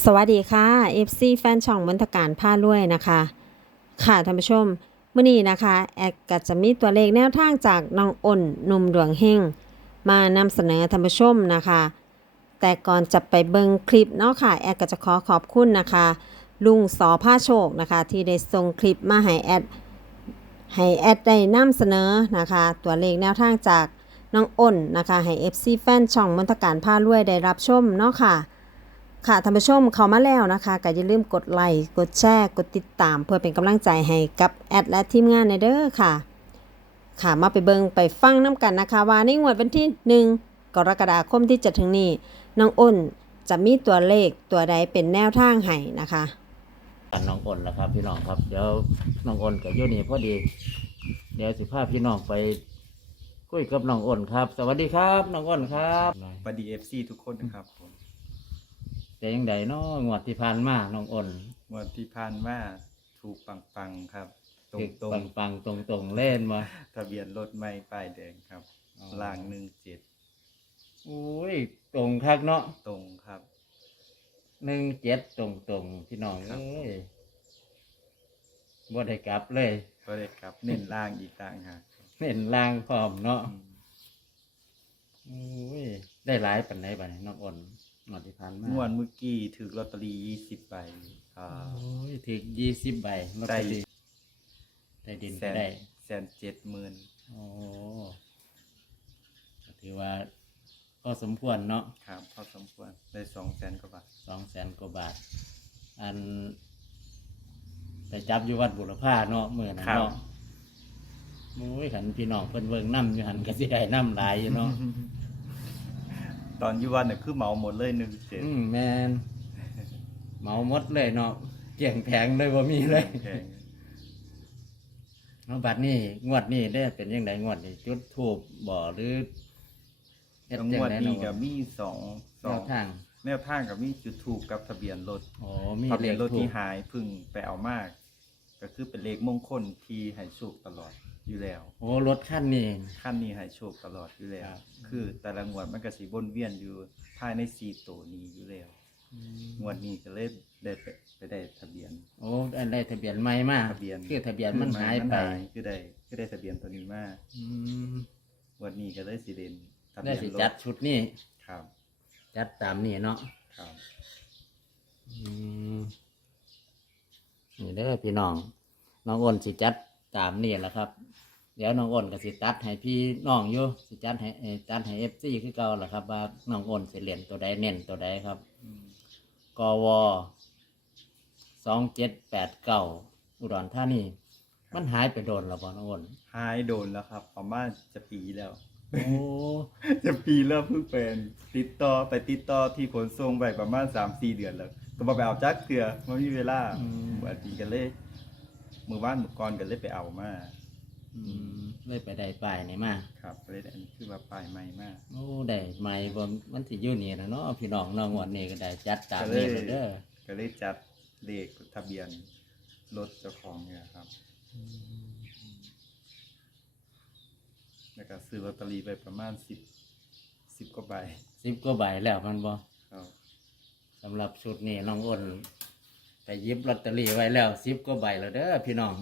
สวัสดีค่ะ FC แฟนช่องมนตการผ้ารวยนะคะ ค่ะท่านผู้ชมเมื่อนี้นะคะ แอดก็จะมีตัวเลขแนวทางจากน้องอ้นหนุ่มดวงเฮงมานำเสนอท่านผู้ชมนะคะ แต่ก่อนจะไปเบิงคลิปเนาะค่ะ แอดก็จะขอขอบคุณนะคะ ลุงสอผ้าโชคนะคะ ที่ได้ส่งคลิปมาให้แอดให้แอดได้นำเสนอนะคะ ตัวเลขแนวทางจากน้องอ้นนะคะให้ FC แฟนช่องมนตการผ้ารวยได้รับชมเนาะค่ะ ค่ะท่านผู้ชมเข้ามาแล้วนะคะก็อย่าลืมกดไลค์กดแชร์กดติดตาม เพื่อเป็นกำลังใจให้กับแอดและทีมงานในเด้อค่ะ ค่ะมาไปเบิงไปฟังน้ำกันนะคะ ว่าในงวดวันที่ 1 กรกฎาคมที่จะถึงนี้น้องอ้นจะมีตัวเลขตัวใดเป็นแนวทางให้นะคะกันน้องอ้นแล้วครับ พี่น้องครับเดี๋ยวน้องอ้นกับโยนี่พอดี เดี๋ยวสิพาพี่น้องไปคุยกับน้องอ้นครับ สวัสดีครับน้องอ้นครับสวัสดีเอฟซีทุกคนนะครับผม แต่ยังใดเนาะงวดที่ผ่านมาน้องอ้นวันที่ผ่านมาถูกปังปังๆครับ ตรงถึกตรงปังปังตรงตรงๆเล่นมาทะเบียนรถไม่ป้ายแดงครับอ๋อล่างหนึ่งเจ็ดอุ้ยตรงคักเนาะตรงครับหนึ่งเจ็ดตรงตรงๆพี่น้องครับเอ้ยบ่ได้กลับเลยก็ได้ครับ เน้นล่างอีกต่างหากครับเห็นลางพร้อมเนาะอืมอุ้ยได้หลายปันไหนบัดนี้น้องอ้น งวดที่ผ่านมางวดเมื่อกี้ถือลอตเตอรี่ยี่สิบใบอ่าโอ้ยถึงยี่สิบใบลอตเตอรี่ได้ดินแสก็นได้ แสนเจ็ดหมื่นโอ้ก็ถือว่าก็สมควรเนาะครับพอสมควรได้สองแสนกว่าบาทสองแสนกว่าบาท อันไปจับอยู่วัดบุรพาเนาะเมื่อนั้นเนาะโอ้ยขันพี่น้องเพิ่นเบิ่งน้ำอยู่หันก็สิได้น้ำหลายอยู่เนาะ ตอนอยูวันเนี่ยคือเหมาหมดเลยหนึ่งเจ็ดอืมแมนเหมาหมดเลยเนาะเกี่ยงแผงเลยว่ามีเลยแพงเอาบัดนี้งวดนี้ได้เป็นยังไงงวดนี้จุดทูบบ่หรือเฮ็ดทั้งจังวดใดนี้เาะกับมีสองสแนองวทางแนวทางกับมีจุดถูกกับทะเบียนรถโอ้มีทะเลเบียนขรถถูที่กหายเพึ่งไปเอามาก ก็คือเป็นเลขมงคลที่ให้โชคตลอด อยู่แล้ว โอ้รถคันนี้ขั้นนี้ให้โชคตลอดอยู่แล้ว ครับ คือแต่ละงวดมันก็สิวนเวียนอยู่ภายในสี่ตัวนี้อยู่แล้ว งวดนี้ก็เลยได้ไปไปได้ทะเบียน โอ้อันได้ทะเบียนใหม่มาทะเบียนคือทะเบียนมันหายไปคือได้คือได้ทะเบียนตัวนี้มาอืมงวดนี้ก็เลยสิเด่นทะได้เบียนสิรจัดถชุดนี้ครับ จัดตามนี้เนาะ ครับ อืมนี่เด้อพี่น้อง น้องอ้นสิจัด ตามนี่แหละครับ เดี๋ยวน้องอ้นก็สิตัดให้พี่น้องอยู่สิจัดให้เอ่อจัดให้เอฟซีคือเก่าแหละครับว่าน้องอ้นสิเรียนตัวใดเน้นตัวใดครับอืมกวสองเจ็ดแปดเก้าอุดรธานีมันหายไปโดนแล้วบ่น้องอ้นหายโดนแล้วครับประมาณจะปีแล้ว โอ้จะปีแล้วเพิ่งเป็นติดต่อไปติดต่อที่ขนส่งไปประมาณสามสี่เดือนแล้ว ก็มาไปเอาจักเถื่อไม่มีเวลาวันทีกันเลย มือบ้านมือก่อนกันเลยไปเอามาอืมเลยไปได้ป้ายนี่มาครับเลยอันนี้คือว่าปลายใหม่มาก โอ้ได้ใหม่บ่มันสิอยู่นี่นะเนาะพี่น้องน้องงวดนี้ก็ได้จัดตามก็เลนี้ยเลยเด้อก็เลยจัดเลขทะเบียนรถเจ้าของเนี่ยครับ แล้วก็ซื้อลอตเตอรี่ไปประมาณสิบสิบกว่าใบสิบกว่าใบแล้วมันบ่ครับสำหรับชุดนี้น้องอ้น ไปหยิบลอตเตอรี่ไว้แล้วสิบกว่าใบแล้วเด้อพี่น้อง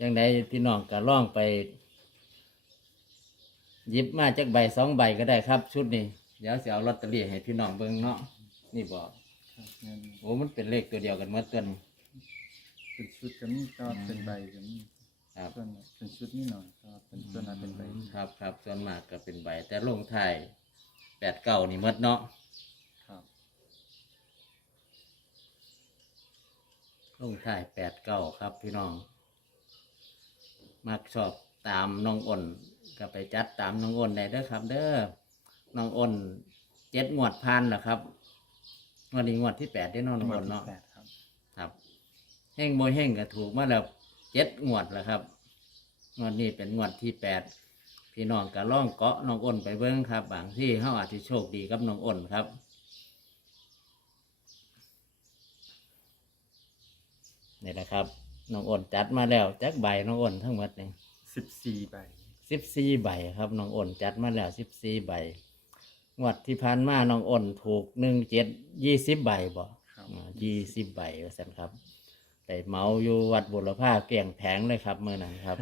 จังไดพี่น้องก็ล่องไปหยิบมาจากใบสองใบก็ได้ครับ ชุดนี้เดี๋ยวสิเอาลอตเตอรี่ให้พี่น้องเบิ่งเนาะนี่บอกครับงั้นโอ้มันเป็นเลขตัวเดียวกันหมาตัวนี้เป็นชุดก็มีก็เป็นใบก็มีครับส่วนเป็นชุดนี่หน่อยก็เป็นส่วนนั้นเป็นใบครับครับส่วนมากก็เป็นใบ แต่ลงไทายแปดเก้านี่หมดเนาะ ครับ ลงท้ายแปดเก้าครับพี่น้อง มักชอบตามน้องอ้นก็ไปจัดตามน้องอ้นได้เด้อครับ เด้อน้องอ้นเจ็ดงวดพันเหรอครับ งวดนี้งวดที่แปดได้อเน้องน้องงวอ้ดนที่เนาะแปดครับ ครับแห้งโบยแห้งก็ถูกมาแล้วเจ็ดงวดแล้วครับ งวดนี้เป็นงวดที่แปดพี่น้องก็ล่องเกาะน้องอ้นไปเบิ้งครับ บางที่เขาอาจจะโชคดีกับน้องอ้นครับ นี่แหละครับน้องอ้นจัดมาแล้วจักใบน้องอ้นทั้งหมดนี่สิบสี่ใบสิบสี่ใบครับน้องอ้นจัดมาแล้วสิบสี่ใบงวดที่ผ่านมาน้องอ้นถูกหนึ่งเจ็ดยี่สิบใบบ่ครับยี่สิบใบว่าสันครับแต่เหมาอยู่วัดบุรพาเกลี่ยงแผงเลยครับเมื่อนั้นครับ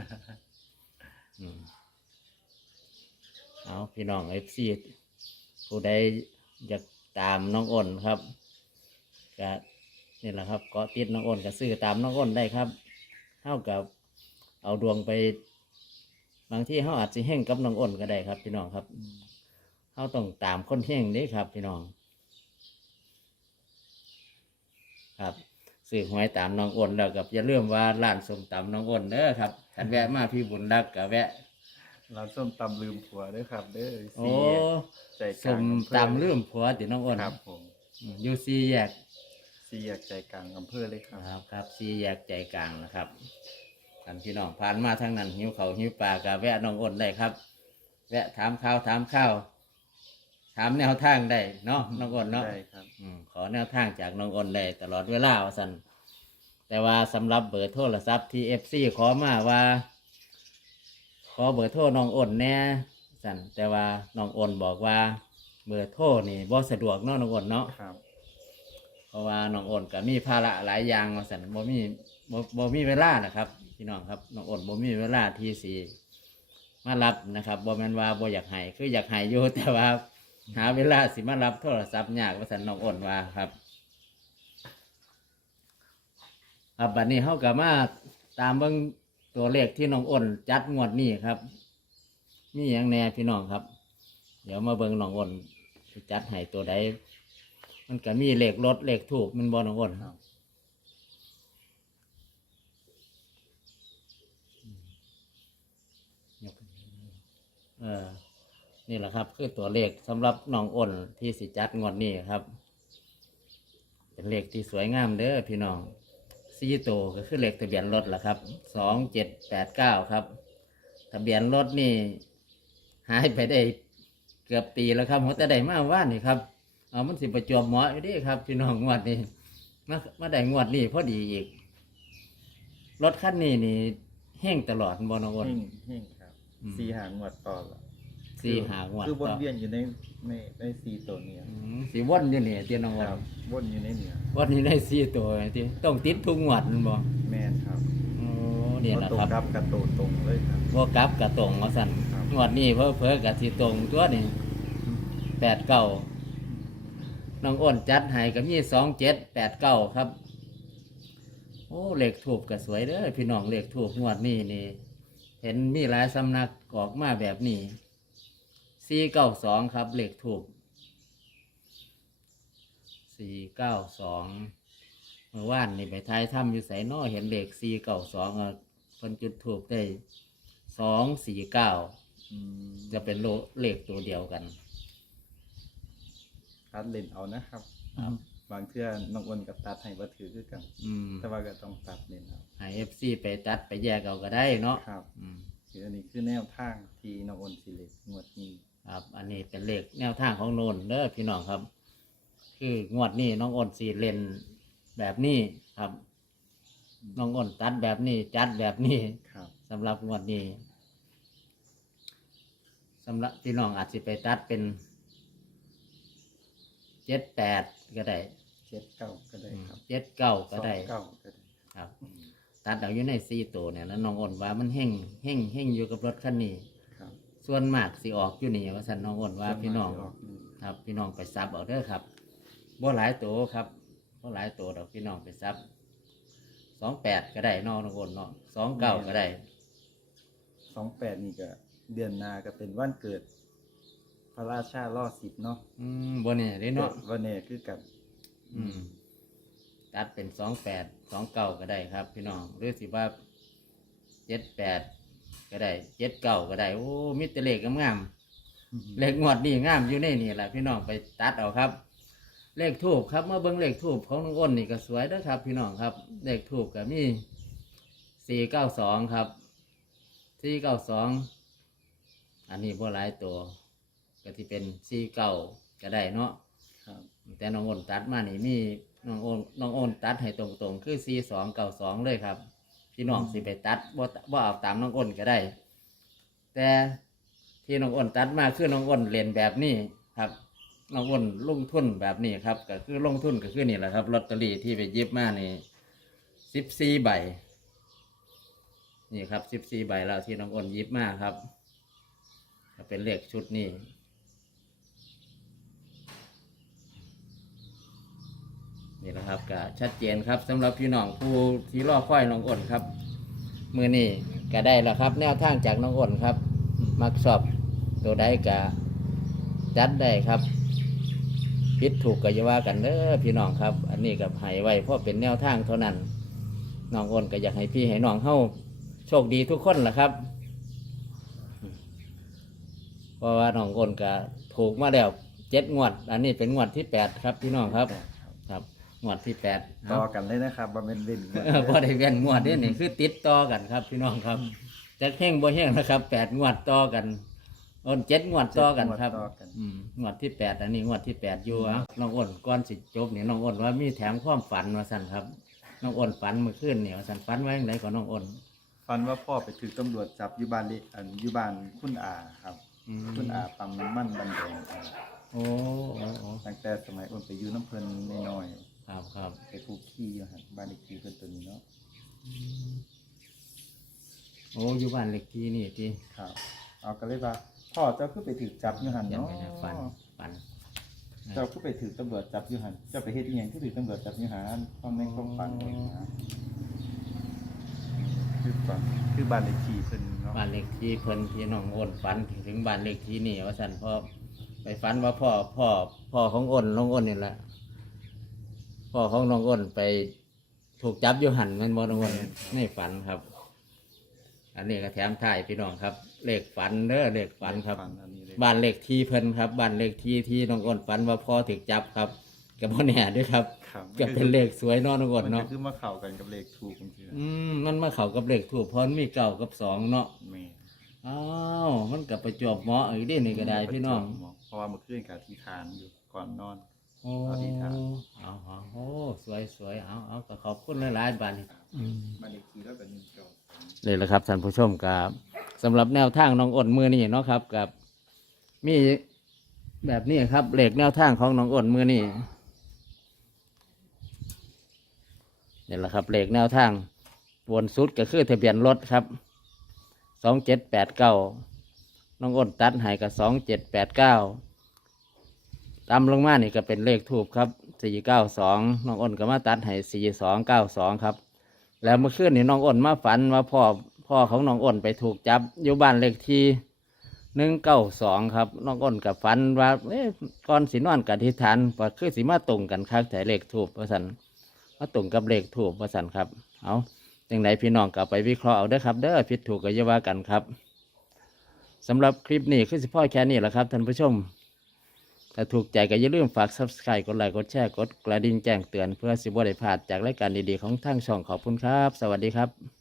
อืมเอาพี่น้องเอฟซีผู้ใดอยากตามน้องอ้นครับก็ นี่แหละครับเก็ติดน้องอ้นก็ซื้อตามน้องอ้นได้ครับ เท่ากับเอาดวงไป บางที่เขาอาจจะเฮ่งกับน้องอ้นก็ได้ครับพี่น้องครับอืมเขาต้องตามคนเฮ่งนี่ครับพี่น้อง ครับซื้อหวยตามน้องอ้นแล้วกับอย่าลืมว่าร้านส้มตำน้องอ้นเด้อครับขันแวะมาพี่บุญรักกับแวะร้านส้มตำลืมผัวเด้อครับ เด้อโอ้สี่แยกใจกสลางมอำเภอตำลืมผัวติน้องอ้นครับผมอืมอยู่ซีแยก สี่แยกใจกลางอำเภอเลยครับ ครับครับซีแยกใจกลางนะครับท่านพี่น้องผ่านมาทางนั้น หิวเขาวหิวปลากับแวะน้องอ้นได้ครับ แวะถามข้าวถามข้าวถามแนวทางได้เนาะน้องอ้นเนาะ ได้ครับ อืมขอแนวทางจากน้องอ้นได้ตลอดเวลาว่าสันแต่ว่าสำหรับเบอร์โทรศัพท์ที่เอฟซีขอมาว่า ขอเบอร์โทรน้องอ้นแน่สันแต่ว่าน้องอ้นบอกว่า เบอร์โทรนี่บ่สะดวกเนาะน้องอ้นเนาะครับเพ ราะว่าน้องอ้นก็มีภาระหลายอย่างว่าสั่นบ่มีบ่บ่มีเวลานะครับพี่น้องครับน้องอ้นบ่มีเวลาที่สีมารับนะครับบ่แม่นว่าบ่อยากให้คืออยากให้อยู่แต่ว่า หาเวลาสิมารับโทรศัพท์ยากว่าสั่นน้องอ้นว่าครับครับบัดนี้เฮาก็มาตามเบิ่งตัวเลขที่น้องอ้นจัดงวดนี้ครับ มีหยังแหน่พี่น้องครับ เดี๋ยวมาเบิ่งน้องอ้นจัดให้ตัวใด มันก็มีเลขรถเลขถูกมันบอน้องอ้นครับ เออ นี่แหละครับ คือตัวเลขสำหรับน้องอ้นที่สิจัดงวดนี้ครับ เป็นเลขที่สวยงามเด้อพี่น้องซีโตวก็คือเลขทะเบียนรถล่ะครับสองเจ็ดแปดเก้าครับ ทะเบียนรถนี่ หายไปได้เกือบปีแล้วครับหัวแต่ได้มาว่านนี่ครับ เอามันสิประจวบเหมาะอยู่เดิครับพี่น้องงวดนี้มามาได้งวดนี้พอดีอีก รถคันนี้นี่แห้งตลอดบน้องอ้นเฮ่งเฮ่งครับอืม สี่หางวดต่อละสี่หางวดคือวนต่อเวียนอยู่ในในในสี่ตัวเนี้ยอืมสีว่นอยู่นี่เตียน้องคอ้นรับวนอยู่ในเนี้ยว่นอยู่ในสี่ตัวที่ต้องติดทุกงวดแมันบ่แม่นครับโอ้เนี่ยแหละตรงครับกับกระโตตรงเลยครับว่กลับกระตรงเอาสั่นครับ งวดนี้เพิ่อเพิ่กับสีตรงตัวนี่แปดเก้า น้องอ้นจัดให้กับมีสองเจ็ดแปดเก้าครับ โอ้เลขถูกก็สวยเด้อพี่น้องเลขถูกงวดนี้นี่ เห็นมีหลายสำนักออกมาแบบนี้สี่เก้าสองครับเลขถูกสี่เก้าสองเมื่อวานนี่ไปทายถ้ำอยู่ใส่นอเห็นเลขสี่เก้าสองคนจุดถูกได้สองสี่เก้าอืมจะเป็นโลเลขตัวเดียวกัน ตัดเลนเอานะครับ ครับ บางเทื่อน้องอ้นกับตัดให้บ่ถือคือกัน อืมแต่ว่าก็ต้องตัดเลนเอาให้เอฟซีไปตัดไปแยกเอาก็ได้เนาะครับอืมคืออันนี้คือแนวทางที่น้องอ้นสิเลงวดนี้ครับ อันนี้เป็นเลขแนวทางของโนนเด้อพี่น้องครับ คืองวดนี้น้องอ้นสีเลนแบบนี้ครับ น้องอ้นตัดแบบนี้ จัดแบบนี้ ครับ สำหรับงวดนี้สำหรับพี่น้องอาจจะไปตัดเป็น เจ็ดแปดก็ได้เจ็ดเก้าก็ได้ครับเจ็ดเก้าก็ได้สองเก้าก็ได้ครับตัดเอาอยู่ในซีตัวเนี่ยแล้วน้องอ้นว่ามันเฮ่งเฮ่งเฮ่งอยู่กับรถคันนี้ ครับส่วนมากสิออกอยู่นี่ว่าสันน้องอ้นว่าพี่น้อง ส่วมกสิกนี่ครับพี่น้องไปซับเอาเด้อครับบ่หลายตัวครับบ่หลายตัวดอกพี่น้องไปซับสองแปดก็ได้เน้องน้องอ้นเนาะสองเก้าก็ได้ สองแปดนี่ก็เดือนหนาก็เป็นวันเกิด พระราชาล่อสิบเนาะอืมบ่เนี่ยเด้เนาะวันนี้คือกับอืมตัดเป็นสองแปดสองเก้าก็ได้ครับ พี่น้องหรือสิว่าเจ็ดแปดก็ได้เจ็ดเก้าก็ได้โอ้มิตรเลขงามๆเลขงวดนี่งามอยู่ในนี่แหละพี่น้องไปตัดเอาครับ เลขทูบครับเมื่อเบิ้งเลขทูบของน้องอ้นนี่ก็สวยเด้อครับ พี่น้องครับ เลขทูบก็มีสี่เก้าสองครับสี่เก้าสองอันนี้บ่หลายตัว ก็ที่เป็นสี่เก้าก็ได้เนาะครับ แต่น้องโอนตัดมานี่มีน้องโอนน้องโอนตัดให้ตรงๆ คือสี่สองเก้าสองเลยครับ พี่น้องสิไปตัดบ่บ่เอาตามน้องโอนก็ได้ แต่ที่น้องโอนตัดมาคือน้องโอนเรียนแบบนี้ครับน้องอ้นลงทุนแบบนี้ครับ ก็คือลงทุนก็คือนี่แหละครับลอตเตอรี่ที่ไปหยิบมานี่สิบสี่ใบนี่ครับสิบสี่ใบแล้วที่น้องอ้นหยิบมาครับก็เป็นเลขชุดนี้ นี่แหละครับก็ชัดเจนครับสำหรับพี่น้องผู้ที่รอค่อยน้องอ้นครับ มือนี่ก็ได้แล้วครับ แนวทางจากน้องอ้นครับ มักชอบตัวใดก็จัดได้ครับพิดถูกก็อย่าว่ากันเด้อพี่น้องครับ อันนี้กับให้ไว้เพราะเป็นแนวทางเท่านั้นน้องอ้นก็อยากให้พี่ให้น้องเฮาโชคดีทุกคนแหละครับเพราะว่าน้องอ้นก็ถูกมาแล้วเจ็ดงวด อันนี้เป็นงวดที่แปดครับพี่น้องครับครับ งวดที่แปดต่อกันเลยนะครับบ่แม่นเว้นเออพอได้เวียนงวดนี่นี่คือติดต่อกันครับ พี่น้องครับจะแห้งบ่แห้งนะครับแปดงวดต่อกันอ้นเจ็ดงวดต่อกันครับต่อกันอืมงวดที่แปดอันนี้งวดที่แปดอยู่อะน้องอ้นก่อนสิจบนี่น้องอ้นว่ามีแถมความฝันมาสั่นครับน้องอ้นฝันเมื่อคืนนี่ว่าสั่นฝันไว้ยังไงก่อนน้องอ้นฟันว่าพ่อไปถือตำรวจจับอยู่บ้านเลอันอยู่บ้านคุณอาครับอืมคุณอาปั๊มน้ำมันบันแดงครับโอ้โอ้โอ้ตั้งแต่สมัยอ้นไปอยู่น้ำเพิ่นน้อย ครับครับๆไปผูกขี้อยู่ครับบ้านเลขที่เพิ่นตัวนี้เนาะโอ้อยู่บ้านเล็กที่นี่ที่ครับ เอาก็เลยว่าพ่อเจ้าคือไปถือจับอยู่หันยังเนาะไงนะฝันฝันเจ้าคือไปถือตำรวจจับอยู่หันเจ้าไปเฮ็ดอีหยังคือถือตำรวจจับอยู่หันความในความฝันเลยนะคือฝันคือบ้านเลขที่เพิ่นเนาะบ้านเล็กที่เพิ่นที่น้องอ้นฝันถึงบ้านเล็กที่นี่ว่าสั่นพ่อไปฝันว่าพ่อพ่อพ่อของอ้นน้องอ้นนี่แหละ พ่อของน้องอ้นไปถูกจับอยู่หันแมันบ่น้องอ้นในฝันครับ อันนี้ก็แถมถ่ายพี่น้องครับ เลขฝันเด้อเลขฝันครับฝันอันนี้เลยบ้านเลขที่เพิ่นครับบ้านเลขที่ที่น้องอ้นฝันว่าพ่อถูกจับครับกับพ่อแหน่ด้วยครับครับก็เป็นเลขสวยเนอนน้องอ้นมันเนาะ ก็คือมาเข้ากันกับเลขถูกจริงอืมมันมาเข้ากับเลขถูกเพราะมันมีเก้ากับสองเนาะ ๆแม่อ้าว มันกับประจวบเหมาะอีกเด้นี่ก็ได้พี่น้อง เพราะว่าเมื่อคืนกับที่ทานอยู่ก่อนนอนโอ้อธิษฐาน เอาเอาโอ้สวยสวยเอาเอาก็ขอบคุณหลายๆบาทนี่บ้าเลขที่แล้วก็มีเก่าเลยละครับท่านผู้ชมกับสำหรับแนวทางน้องอ้นมือนี่เนาะครับกับมีแบบนี้ครับเหล็กแนวทางของน้องอ้นมือนี่นี่แหละครับเหล็กแนวทางบนสุดก็คือทะเบียนรถครับสองเจ็ดแปดเก้าน้องอ้นตัดใหายกับสองเจ็ดแปดเก้า ตามลงมานี่ก็เป็นเลขทูบครับสี่เก้าสองน้องอ้นก็มาตัดให้สี่สองเก้าสองครับ แล้วเมื่อคืนนี่น้องอ้นมาฝันว่าพ่อพ่อของน้องอ้นไปถูกจับอยู่บ้านเลขที่หนึ่งเก้าสองครับน้องอ้นกับฝันว่าเอ๊ะก่อนสินอนกับทิฐานว่าคือสิมาตรงกันคักแต่เลขถูกประสันมาตรงกับเลขถูกประสันครับ เอาจังไหนพี่น้องกลับไปวิเคราะห์เอาเด้อครับ เด้อผิดถูกก็อย่าว่ากันครับสำหรับคลิปนี้คือสิพ่อแค่นี้แหละครับท่านผู้ชม ถ้าถูกใจก็อย่าลืมฝาก subscribe กดไลค์กดแชร์กดกระดิ่งแจ้งเตือน เพื่อสิบ่ได้พลาดจากรายการดีๆของทางช่องขอบคุณครับ สวัสดีครับ